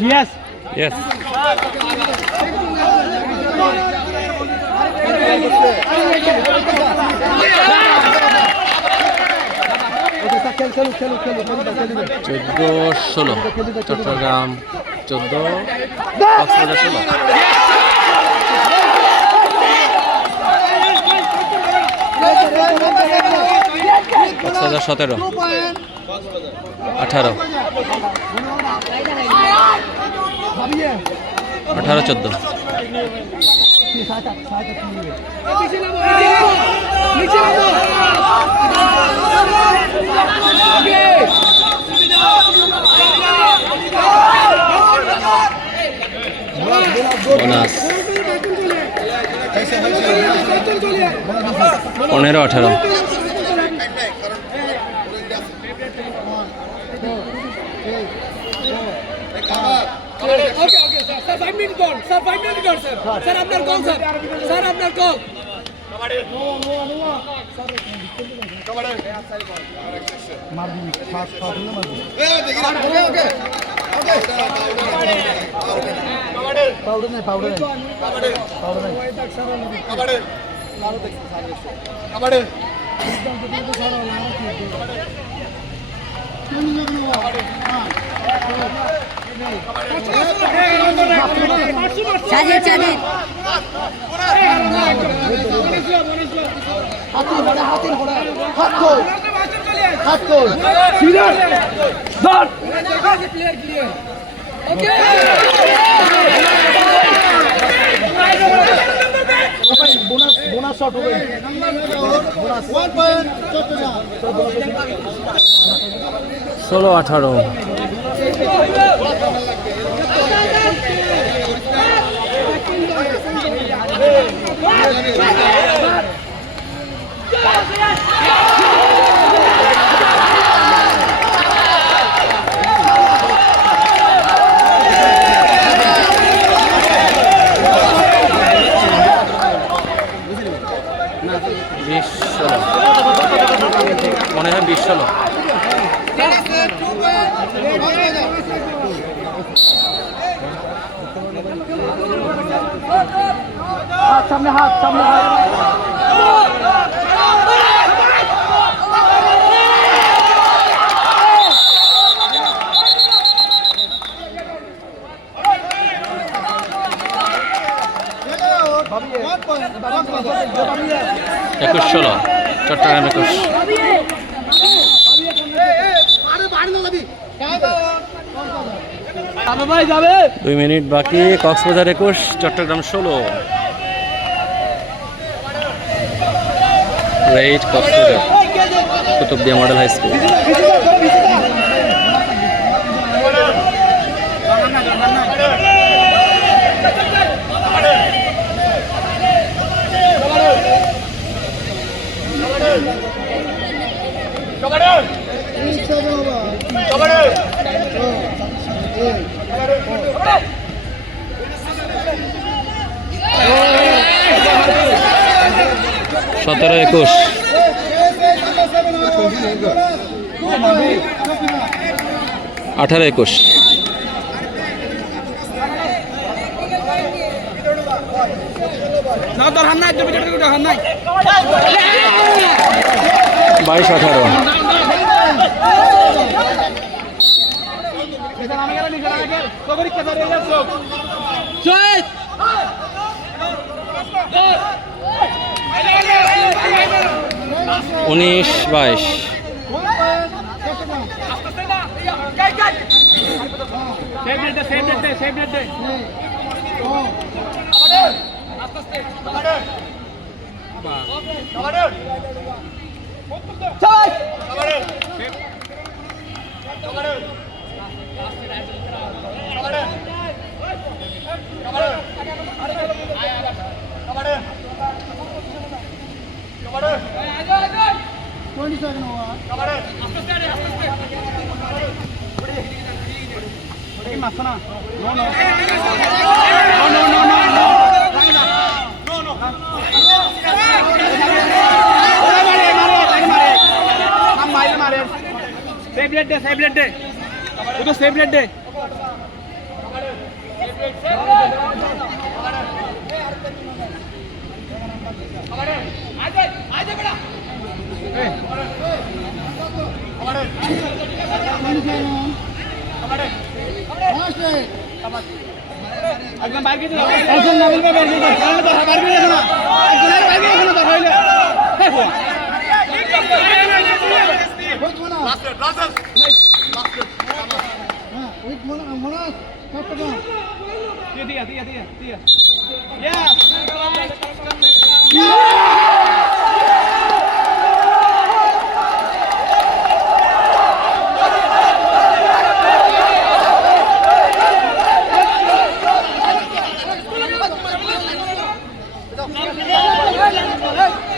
Yes. Yes. চোদ্দ 16 Chittagong 14 Cox's Bazar 16 Cox's Bazar 17 18 14 bonus 15 18 Sir, 5 minutes gone. Sir, 5 minutes gone, sir. Sir, আপনার call, sir. Sir, আপনার call. Sajid Sajid bonus shot হবে 16 18 মনে হয় 20 16 সামনে হাত 21 16 চট্টগ্রাম 21 2 মিনিট বাকি Cox's Bazar 21 Chittagong 16 right Cox's Bazar Kutubdia model high school সতেরো 21 18 21 22 18 19 22 No. सेफ लेट दे वो तो सेफ लेट दे একদম বাইরে দিও একদম নামিল মে বাইরে দিও কারণ তো বাইরে দিও না একদম বাইরে দিও না তো হইলো Dia. Yes.